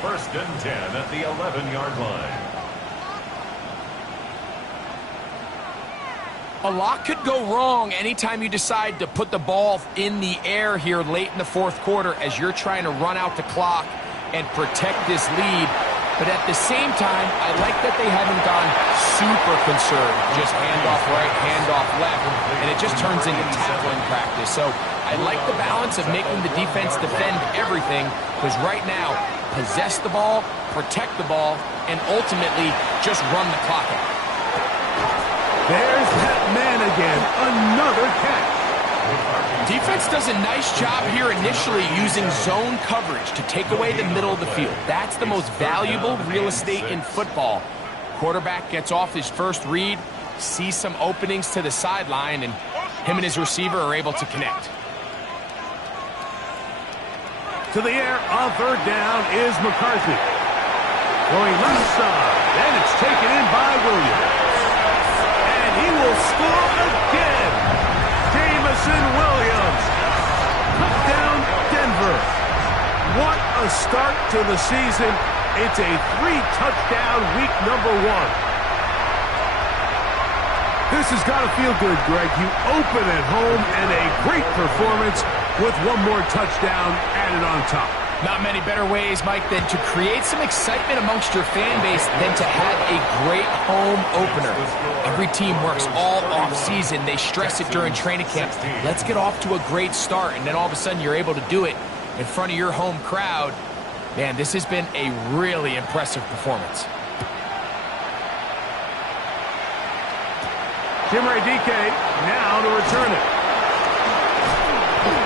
1st and 10 at the 11-yard line. A lot could go wrong anytime you decide to put the ball in the air here late in the 4th quarter as you're trying to run out the clock and protect this lead. But at the same time, I like that they haven't gone super conserved. Just handoff right, handoff left, and it just turns into tackling practice. So I like the balance of making the defense defend everything, because right now, possess the ball, protect the ball, and ultimately just run the clock out. There's that man again. Another catch. Defense does a nice job here initially using zone coverage to take away the middle of the field. That's the most valuable real estate in football. Quarterback gets off his first read, sees some openings to the sideline, and him and his receiver are able to connect. To the air on 3rd down is McCarthy. Going left side, and it's taken in by Williams. And he will score again. Jameson Williams. Touchdown, Denver. What a start to the season. It's a 3-touchdown week number 1. This has got to feel good, Greg. You open at home and a great performance with one more touchdown added on top. Not many better ways, Mike, than to create some excitement amongst your fan base than to have a great home opener. Every team works all off-season. They stress it during training camp. Let's get off to a great start, and then all of a sudden you're able to do it in front of your home crowd. Man, this has been a really impressive performance. Chimere Dike now to return it.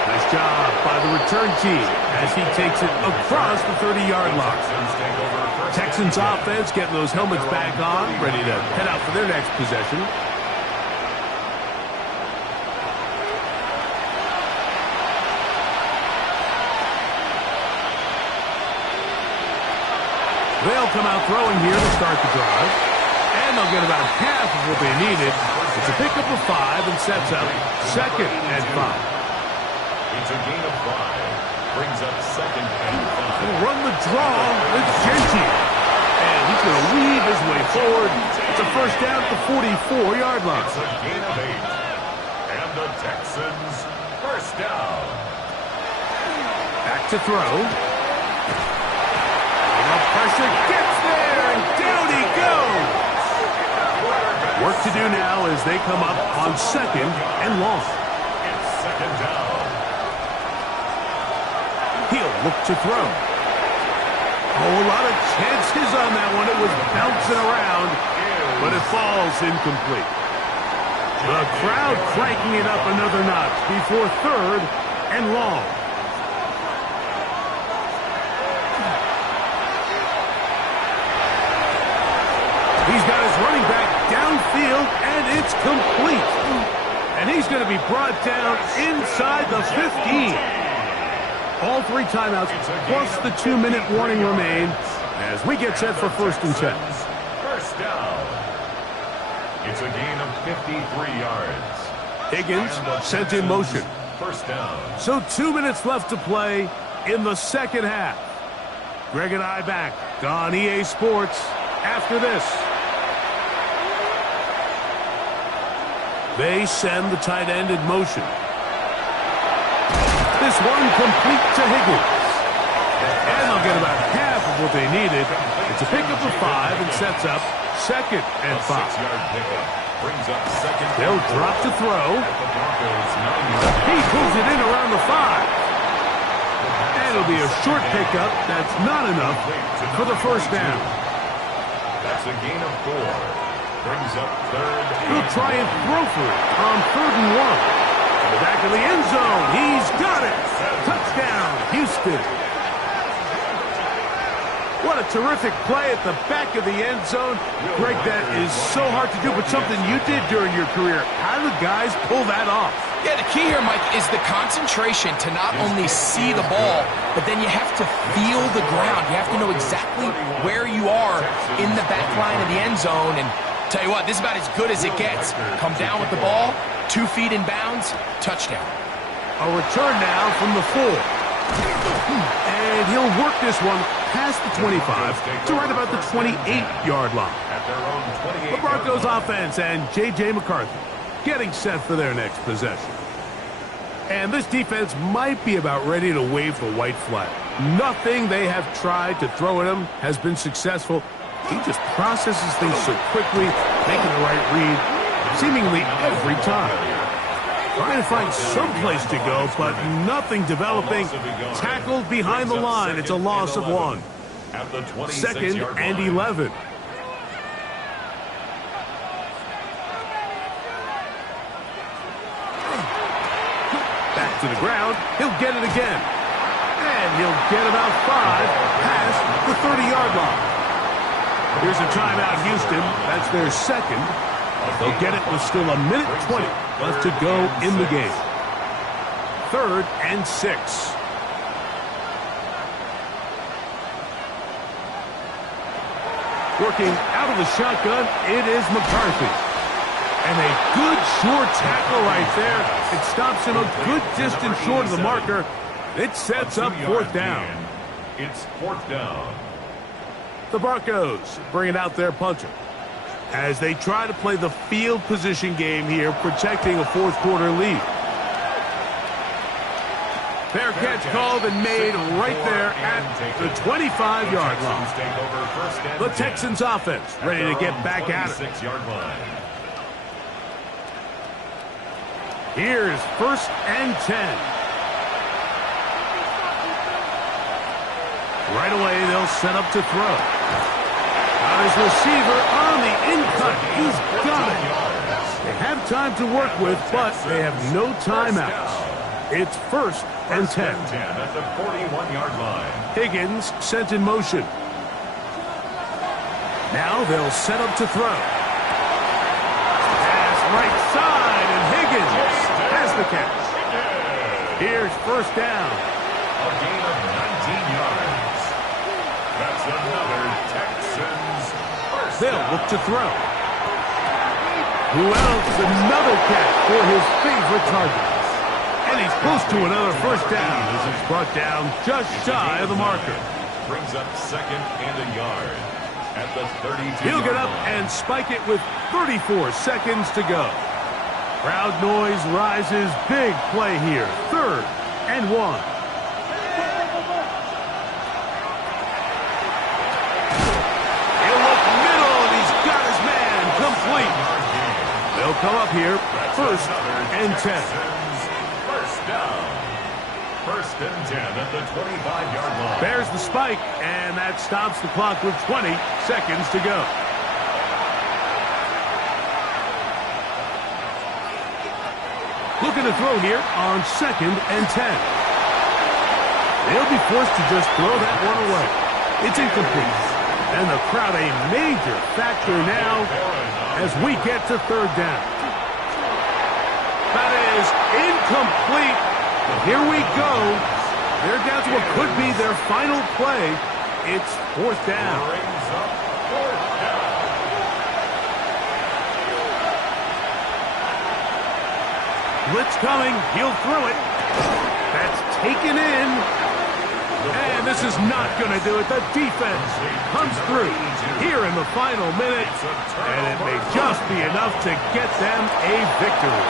Nice job by the return team as he takes it across the 30-yard line. Texans offense getting those helmets back on, ready to head out for their next possession. They'll come out throwing here to start the drive. And they'll get about half of what they needed. It's a pickup of 5 and sets up 2nd and 5. It's a gain of 5. Brings up 2nd and 5. He'll run the draw with Gentile. And he's going to weave his way forward. It's a first down at the 44-yard line. It's a gain of 8. And the Texans first down. Back to throw. Pressure gets there, and down he goes. Work to do now as they come up on 2nd and long. It's 2nd down. He'll look to throw. Oh, a lot of chances on that one. It was bouncing around, but it falls incomplete. The crowd cranking it up another notch before 3rd and long. He's got his running back downfield, and it's complete. And he's going to be brought down inside the 15. All 3 timeouts, plus the 2-minute warning remain as we get set for 1st and 10. First down. It's a gain of 53 yards. Higgins sent in motion. First down. So 2 minutes left to play in the 2nd half. Greg and I back on EA Sports after this. They send the tight end in motion. This one complete to Higgins. And they'll get about half of what they needed. It's a pickup of 5 and sets up 2nd and 5. 6-yard pickup. Brings up 2nd. They'll drop to throw. He pulls it in around the 5. And it'll be a short pickup. That's not enough for the first down. That's a gain of 4. Brings up 3rd. He'll try and throw for it on 3rd and 1. To the back of the end zone. He's got it. Touchdown, Houston. What a terrific play at the back of the end zone. Greg, that is so hard to do, but something you did during your career. How do the guys pull that off? Yeah, the key here, Mike, is the concentration to not only see the ball, but then you have to feel the ground. You have to know exactly where you are in the back line of the end zone. And tell you what, this is about as good as it gets. Come down with the ball, 2 feet in bounds, touchdown. A return now from the 4. And he'll work this one past the 25 to right about the 28-yard line. The Broncos offense and J.J. McCarthy getting set for their next possession. And this defense might be about ready to wave the white flag. Nothing they have tried to throw at him has been successful. He just processes things so quickly, making the right read seemingly every time. Trying to find some place to go, but nothing developing. Tackled behind the line. It's a loss of 1. 2nd and 11. Back to the ground. He'll get it again. And he'll get about 5 past the 30-yard line. Here's a timeout, Houston. That's their 2nd. They'll get it with still a minute 20 left to go in the game. 3rd and 6. Working out of the shotgun, it is McCarthy. And a good short tackle right there. It stops him a good distance short of the marker. It sets up 4th down. It's 4th down. The Broncos bringing out their punter as they try to play the field position game here, protecting a 4th quarter lead. Fair catch called and made right there at the 25-yard line. The Texans offense ready to get back at it. Here's 1st and 10. Right away, they'll set up to throw. Got his receiver on the in-cut. He's got it. They have time to work with, but they have no timeouts. It's 1st and 10. At the 41-yard line. Higgins sent in motion. Now they'll set up to throw. Pass right side, and Higgins has the catch. Here's 1st down. A gain of 19 yards. That's another Texans first They'll down. look to throw. Who else? Another catch for his favorite target. And he's close to another 1st down as he's brought down just shy of the marker. Brings up 2nd and a yard at the 32-yard He'll get up line. and spike it with 34 seconds to go. Crowd noise rises. Big play here. 3rd and 1. He'll look middle, and he's got his man complete. They'll come up here. 1st and 10. Texans first down. 1st and 10 at the 25-yard line. Bears the spike, and that stops the clock with 20 seconds to go. Looking to throw here on 2nd and 10. They'll be forced to just throw that one away. It's incomplete. And the crowd a major factor now as we get to 3rd down. That is incomplete. But here we go. They're down to what could be their final play. It's 4th down. Brings up 4th down. Blitz coming. He'll throw it. That's taken in. And this is not going to do it. The defense comes through here in the final minute. And it may just be enough to get them a victory.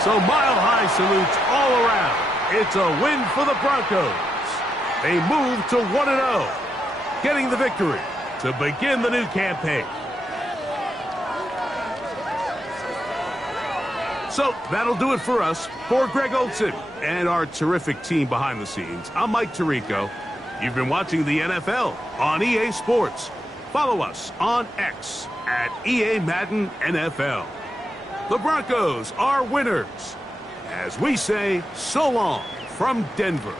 So mile-high salutes all around. It's a win for the Broncos. They move to 1-0, getting the victory to begin the new campaign. So that'll do it for us. For Greg Olsen and our terrific team behind the scenes, I'm Mike Tirico. You've been watching the NFL on EA Sports. Follow us on X at EA Madden NFL. The Broncos are winners. As we say, so long from Denver.